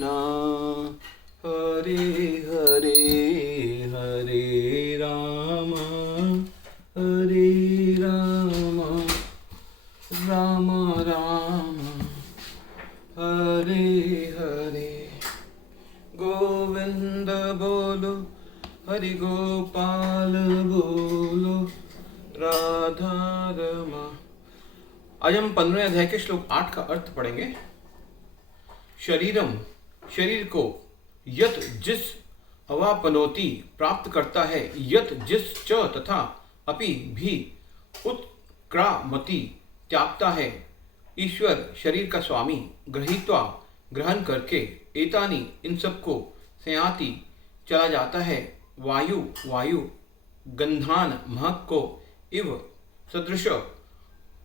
कृष्णा हरे हरे हरे राम राम राम हरे हरे। गोविंद बोलो हरि गोपाल बोलो राधा रमा। आज हम 15वें अध्याय के श्लोक 8 का अर्थ पढ़ेंगे। शरीरम, शरीर को, यत जिस अवापनोति प्राप्त करता है, यत जिस च तथा अपि भी उत्क्रामति त्यागता है। ईश्वर शरीर का स्वामी गृहीत्वा ग्रहण करके एतानी इन सबको संयाति चला जाता है। वायु वायु गंधान महक को इव सदृश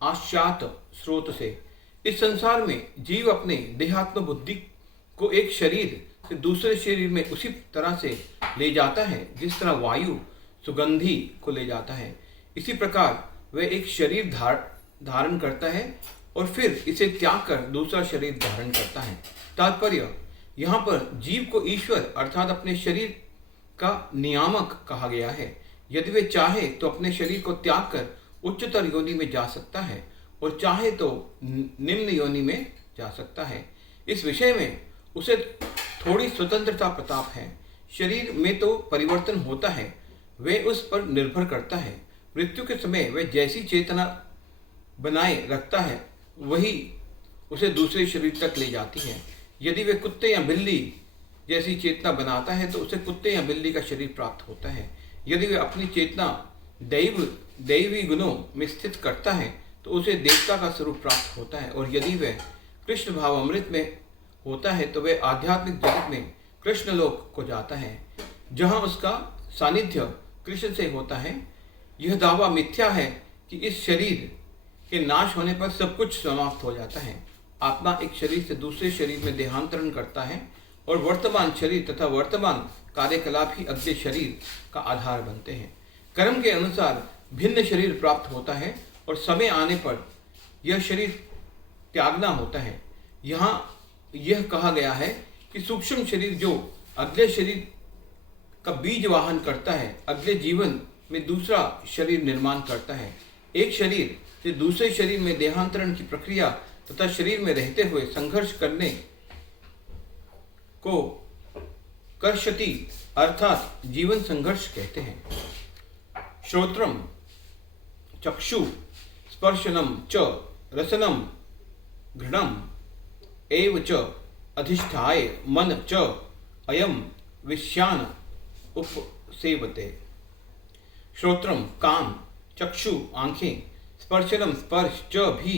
आश्चात स्रोत से। इस संसार में जीव अपने देहात्म बुद्धि को एक शरीर से दूसरे शरीर में उसी तरह से ले जाता है जिस तरह वायु सुगंधी को ले जाता है। इसी प्रकार वह एक शरीर धारण करता है और फिर इसे त्याग कर दूसरा शरीर धारण करता है। तात्पर्य, यहाँ पर जीव को ईश्वर अर्थात अपने शरीर का नियामक कहा गया है। यदि वे चाहे तो अपने शरीर को त्याग कर उच्चतर योनि में जा सकता है और चाहे तो निम्न योनि में जा सकता है। इस विषय में उसे थोड़ी स्वतंत्रता प्रताप है। शरीर में तो परिवर्तन होता है, वे उस पर निर्भर करता है। मृत्यु के समय वह जैसी चेतना बनाए रखता है वही उसे दूसरे शरीर तक ले जाती है। यदि वे कुत्ते या बिल्ली जैसी चेतना बनाता है तो उसे कुत्ते या बिल्ली का शरीर प्राप्त होता है। यदि वे अपनी चेतना दैवी गुणों में स्थित करता है तो उसे देवता का स्वरूप प्राप्त होता है। और यदि वह कृष्ण भाव अमृत में होता है तो वह आध्यात्मिक जगत में कृष्ण लोक को जाता है जहाँ उसका सानिध्य कृष्ण से होता है। यह दावा मिथ्या है कि इस शरीर के नाश होने पर सब कुछ समाप्त हो जाता है। आत्मा एक शरीर से दूसरे शरीर में देहांतरण करता है और वर्तमान शरीर तथा वर्तमान कार्यकलाप ही अगले शरीर का आधार बनते हैं। कर्म के अनुसार भिन्न शरीर प्राप्त होता है और समय आने पर यह शरीर त्यागना होता है। यहाँ यह कहा गया है कि सूक्ष्म शरीर जो अगले शरीर का बीज वाहन करता है, अगले जीवन में दूसरा शरीर निर्माण करता है। एक शरीर से दूसरे शरीर में देहांतरण की प्रक्रिया तथा शरीर में रहते हुए संघर्ष करने को कर्षति अर्थात जीवन संघर्ष कहते हैं। श्रोत्रम चक्षु स्पर्शनम च रसनम घृणम एव च अधिष्ठाय मन च अयम विषयान उपसेवते। श्रोत्रम कान, चक्षु आंखें, स्पर्शनम स्पर्श, च भी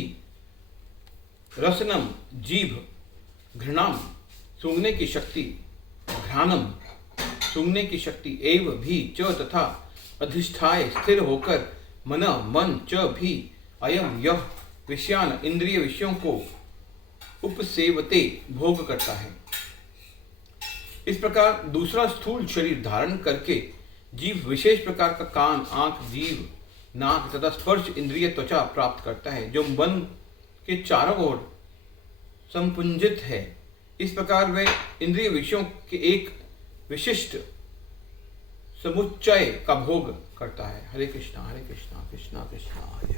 रसनम जीभ, घृणाम सूंघने की शक्ति, घ्राणम सूंघने की शक्ति, एव भी च तथा अधिष्ठाय स्थिर होकर मन च भी अयम यह विषयान इंद्रिय विषयों को उपसेवते भोग करता है। इस प्रकार दूसरा स्थूल शरीर धारण करके जीव विशेष प्रकार का कान, आंख, जीभ, नाक तथा स्पर्श इंद्रिय त्वचा प्राप्त करता है जो मन के चारों ओर संपुंजित है। इस प्रकार वह इंद्रिय विषयों के एक विशिष्ट समुच्चय का भोग करता है। हरे कृष्णा कृष्णा कृष्णा हरे